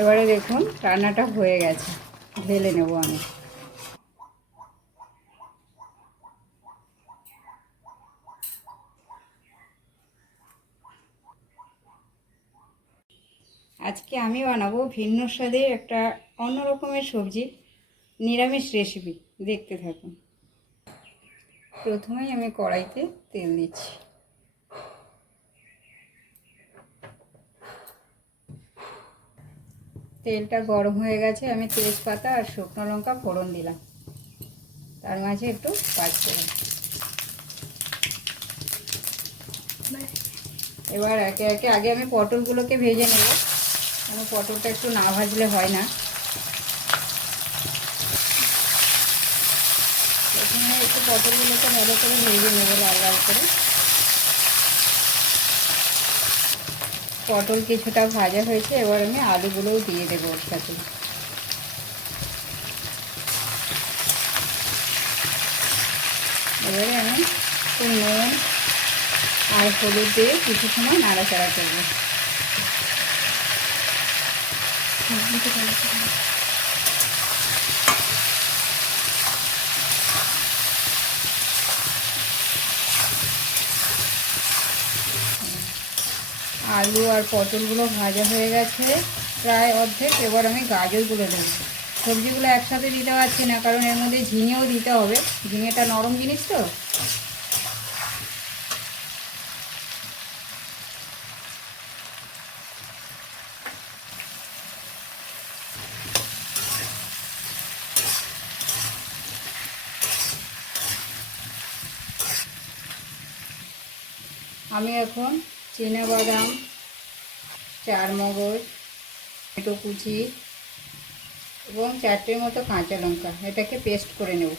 এবারে দেখুন, রান্নাটা হয়ে গেছে। ঢেলে নেব আমি। আজকে আমি বানাবো ভিন্ন স্বাদের একটা অন্য রকমের সবজি, নিরামিষ রেসিপি দেখতে থাকুন। প্রথমেই আমি কড়াইতে তেল দিচ্ছি। তেলটা গরম হয়ে গেছে, আমি তেজপাতা আর শুকনো লঙ্কা ফোড়ন দিলাম। তার মাঝে একটু কাজ করলাম এবার একে একে, আগে আমি পটলগুলোকে ভেজে নেব। কেন পটলটা একটু না ভাজলে হয় না। প্রথমে একটু পটলগুলোকে ভালো করে ভেজে নেব লাল লাল করে। পটল কিছুটা ভাজা হয়েছে, এবার আমি আলুগুলোও দিয়ে দেবো ওর সাথে। এবারে আমি নুন আর হলুদ দিয়ে কিছু সময় নাড়াচাড়া করব। আলু আর পটলগুলো ভাজা হয়ে গেছে। প্রায় অর্ধেক। এবার আমি গাজরগুলো দেবো সবজিগুলো একসাথে দিতে পারছি না, কারণ এর মধ্যে ঝিঙেও দিতে হবে। ঝিঙেটা নরম জিনিস তো। আমি এখন বাদাম চার মগজ টমেটো কুচি এবং চারটের মতো কাঁচা লঙ্কা। এটাকে পেস্ট করে নেব।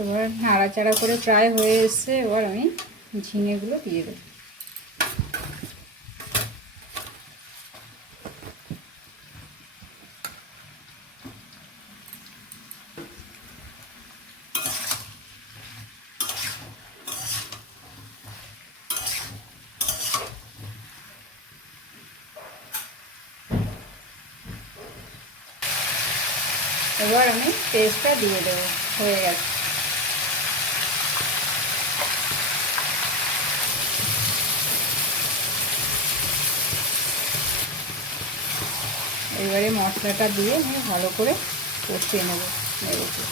এবার নাড়াচাড়া করে প্রায় হয়ে এসছে, এবার আমি ঝিঙেগুলো দিয়ে দেবো। এবার আমি পেস্টটা দিয়ে দেবো, হয়ে গেছে। এবারে মশলাটা দিয়ে আমি ভালো করে কষিয়ে নেব নেড়েছি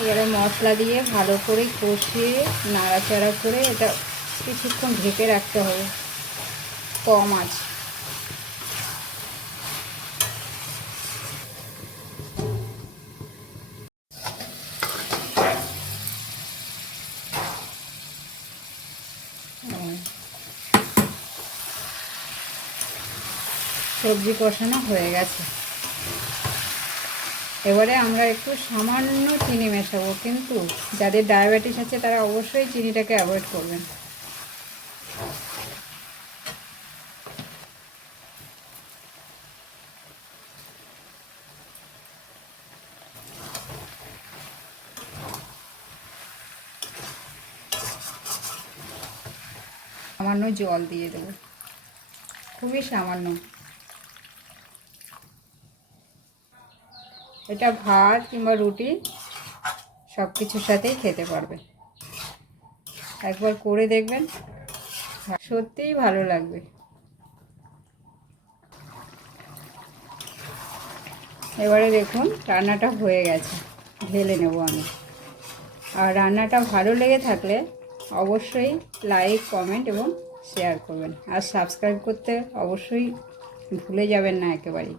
এবারে মশলা দিয়ে ভালো করে কষিয়ে, নাড়াচাড়া করে এটা কিছুক্ষণ ঢেকে রাখতে হবে। কম আছে। সবজি কষানো হয়ে গেছে। এবারে আমরা একটু সামান্য চিনি মেশাবো, কিন্তু যাদের ডায়াবেটিস আছে তারা অবশ্যই চিনিটাকে অ্যাভয়েড করবেন। সামান্য জল দিয়ে দেবো। খুবই সামান্য। এটা ভাত কিংবা রুটি সব কিছুর সাথেই খেতে পারবে। একবার করে দেখবেন, সত্যিই ভালো লাগবে। এবারে দেখুন, রান্নাটা হয়ে গেছে। ঢেলে নেব আমি। আর রান্নাটা ভালো লেগে থাকলে অবশ্যই লাইক, কমেন্ট এবং শেয়ার করবেন। আর সাবস্ক্রাইব করতে অবশ্যই ভুলে যাবেন না একেবারেই।